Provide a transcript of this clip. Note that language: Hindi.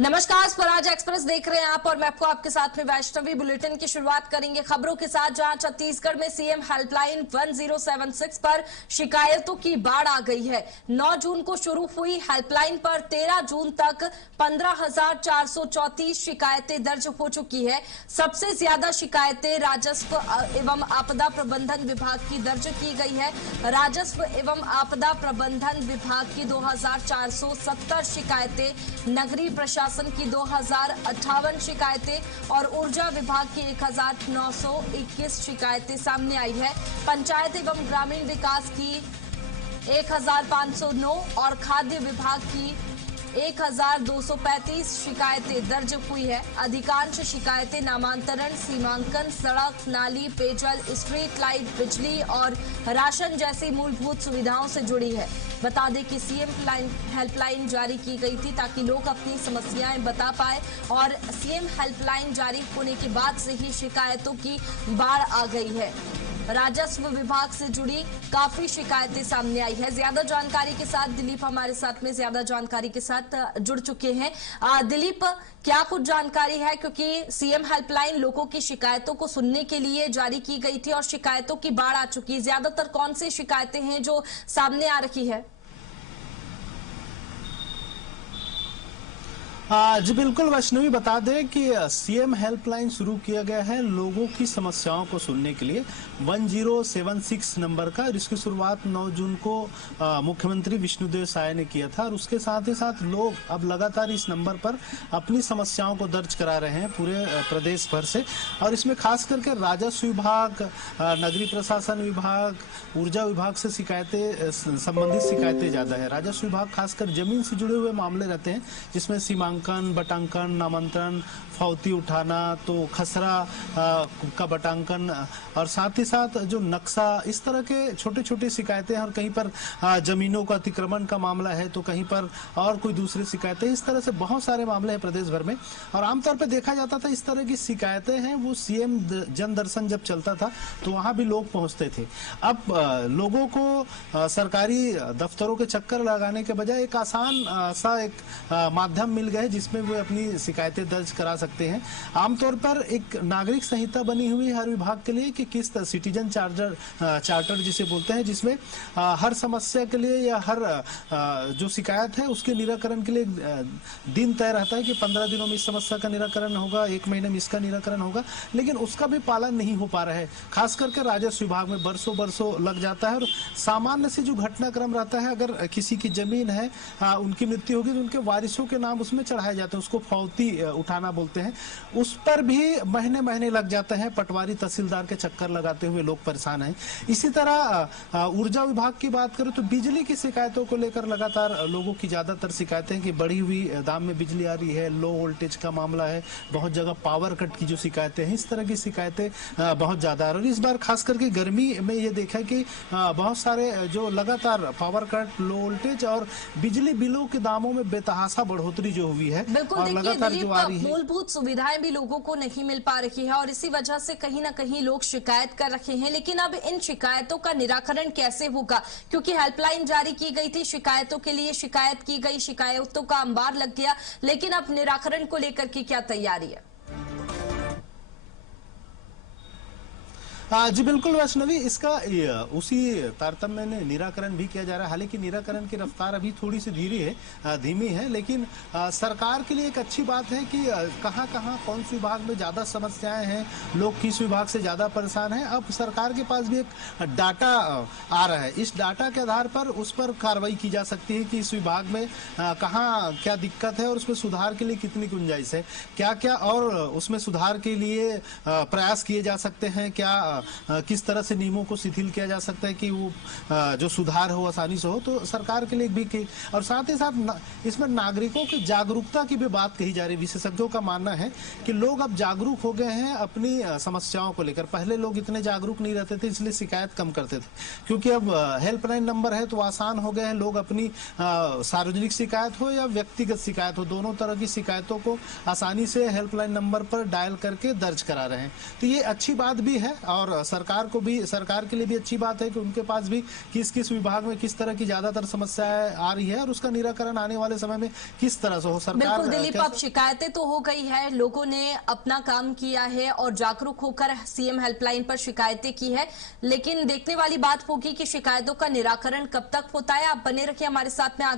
नमस्कार, स्वराज एक्सप्रेस देख रहे हैं आप और मैं आपको आपके साथ में वैष्णवी। बुलेटिन की शुरुआत करेंगे खबरों के साथ, जहां छत्तीसगढ़ में सीएम हेल्पलाइन 1076 पर शिकायतों की बाढ़ आ गई है। 9 जून को शुरू हुई हेल्पलाइन पर 13 जून तक 15,434 शिकायतें दर्ज हो चुकी है। सबसे ज्यादा शिकायतें राजस्व एवं आपदा प्रबंधन विभाग की दर्ज की गई है। राजस्व एवं आपदा प्रबंधन विभाग की 2,470 शिकायतें, नगरीय प्रशासन की 2,058 शिकायतें और ऊर्जा विभाग की 1,921 शिकायतें सामने आई है। पंचायत एवं ग्रामीण विकास की 1,509 और खाद्य विभाग की 1,235 शिकायतें दर्ज हुई है। अधिकांश शिकायतें नामांतरण, सीमांकन, सड़क, नाली, पेयजल, स्ट्रीट लाइट, बिजली और राशन जैसी मूलभूत सुविधाओं से जुड़ी है। बता दें कि सीएम हेल्पलाइन जारी की गई थी ताकि लोग अपनी समस्याएं बता पाए और सीएम हेल्पलाइन जारी होने के बाद से ही शिकायतों की बाढ़ आ गई है। राजस्व विभाग से जुड़ी काफी शिकायतें सामने आई है। ज्यादा जानकारी के साथ दिलीप हमारे साथ में ज्यादा जानकारी के साथ जुड़ चुके हैं। दिलीप, क्या कुछ जानकारी है, क्योंकि सीएम हेल्पलाइन लोगों की शिकायतों को सुनने के लिए जारी की गई थी और शिकायतों की बाढ़ आ चुकी है। ज्यादातर कौन सी शिकायतें हैं जो सामने आ रही है? जी बिल्कुल वैष्णवी, बता दें कि सीएम हेल्पलाइन शुरू किया गया है लोगों की समस्याओं को सुनने के लिए 1076 नंबर का। इसकी शुरुआत 9 जून को मुख्यमंत्री विष्णुदेव साय ने किया था और उसके साथ ही साथ लोग अब लगातार इस नंबर पर अपनी समस्याओं को दर्ज करा रहे हैं पूरे प्रदेश भर से। और इसमें खास करके राजस्व विभाग, नगरीय प्रशासन विभाग, ऊर्जा विभाग से संबंधित शिकायतें ज्यादा है। राजस्व विभाग खासकर जमीन से जुड़े हुए मामले रहते हैं, जिसमें सीमांकन, बटांकन, नामांतरण, फौती उठाना, तो खसरा का बटांकन और साथ ही साथ जो नक्शा, इस तरह के छोटे छोटे शिकायतें हैं। और कहीं पर जमीनों का अतिक्रमण का मामला है, तो कहीं पर और कोई दूसरी शिकायतें। इस तरह से बहुत सारे मामले हैं प्रदेश भर में। और आमतौर पर देखा जाता था इस तरह की शिकायतें हैं वो सीएम जन दर्शन जब चलता था तो वहां भी लोग पहुंचते थे। अब लोगों को सरकारी दफ्तरों के चक्कर लगाने के बजाय एक आसान सा एक माध्यम मिल गया जिसमें वो अपनी शिकायतें दर्ज करा सकते हैं। आमतौर पर एक नागरिक संहिता बनी हुई है हर विभाग के लिए कि किस सिटीजन चार्टर जिसे बोलते हैं, जिसमें हर समस्या के लिए या हर जो शिकायत है उसके निराकरण के लिए दिन तय रहता है कि 15 दिनों में इस समस्या का निराकरण होगा, 1 महीने में इसका निराकरण होगा। लेकिन उसका भी पालन नहीं हो पा रहा है। खास करके राजस्व विभाग में बरसों लग जाता है। और सामान्य से जो घटनाक्रम रहता है, अगर किसी की जमीन है, उनकी मृत्यु होगी तो उनके वारिसों के नाम उसमें चढ़ाए जाते हैं, उसको फौती उठाना बोलते हैं। उस पर भी महीने लग जाते हैं। पटवारी तहसीलदार के चक्कर लगाते हुए लोग परेशान हैं। इसी तरह ऊर्जा विभाग की बात करें तो बिजली की शिकायतों को लेकर लगातार लोगों की ज्यादातर शिकायतें कि बढ़ी हुई दाम में बिजली आ रही है, लो वोल्टेज का मामला है, बहुत जगह पावर कट की जो शिकायतें हैं, इस तरह की शिकायतें बहुत ज्यादा आ रही है। इस बार खास करके गर्मी में ये देखा कि बहुत सारे जो लगातार पावर कट, लो वोल्टेज और बिजली बिलों के दामों में बेतहाशा बढ़ोतरी जो हुई है। बिल्कुल, देखिए मूलभूत सुविधाएं भी लोगों को नहीं मिल पा रही है और इसी वजह से कहीं ना कहीं लोग शिकायत कर रहे हैं। लेकिन अब इन शिकायतों का निराकरण कैसे होगा, क्योंकि हेल्पलाइन जारी की गई थी, शिकायतों के लिए शिकायत की गई, शिकायतों का अंबार लग गया, लेकिन अब निराकरण को लेकर की क्या तैयारी है? जी बिल्कुल वैष्णवी, इसका उसी तारतम्य में निराकरण भी किया जा रहा है। हालांकि निराकरण की रफ्तार अभी थोड़ी सी धीमी है, लेकिन सरकार के लिए एक अच्छी बात है कि कहां कौन से विभाग में ज्यादा समस्याएं हैं, लोग किस विभाग से ज्यादा परेशान हैं। अब सरकार के पास भी एक डाटा आ रहा है। इस डाटा के आधार पर उस पर कार्रवाई की जा सकती है कि इस विभाग में कहाँ क्या दिक्कत है और उसमें सुधार के लिए कितनी गुंजाइश है, क्या क्या और उसमें सुधार के लिए प्रयास किए जा सकते हैं, क्या किस तरह से नियमों को शिथिल किया जा सकता है कि वो जो सुधार हो आसानी से हो। तो सरकार के लिए भी की, और साथ ही साथ इसमें नागरिकों की जागरूकता की भी बात कही जा रही है। विशेषज्ञों का मानना है कि लोग अब जागरूक हो गए हैं अपनी समस्याओं को लेकर। पहले लोग इतने जागरूक नहीं रहते थे, इसलिए शिकायत कम करते थे। क्योंकि अब हेल्पलाइन नंबर है तो आसान हो गए हैं, लोग अपनी सार्वजनिक शिकायत हो या व्यक्तिगत शिकायत हो, दोनों तरह की शिकायतों को आसानी से हेल्पलाइन नंबर पर डायल करके दर्ज करा रहे हैं। तो ये अच्छी बात भी है और और सरकार के लिए भी अच्छी बात है कि उनके पास भी किस किस विभाग में किस तरह की ज्यादातर समस्याएं आ रही है और उसका निराकरण आने वाले समय में किस तरह से हो। सरकार बिल्कुल दिलीप, अब शिकायतें तो हो गई है, लोगों ने अपना काम किया है और जागरूक होकर सीएम हेल्पलाइन पर शिकायतें की है, लेकिन देखने वाली बात होगी कि शिकायतों का निराकरण कब तक होता है। आप बने रखिए हमारे साथ में।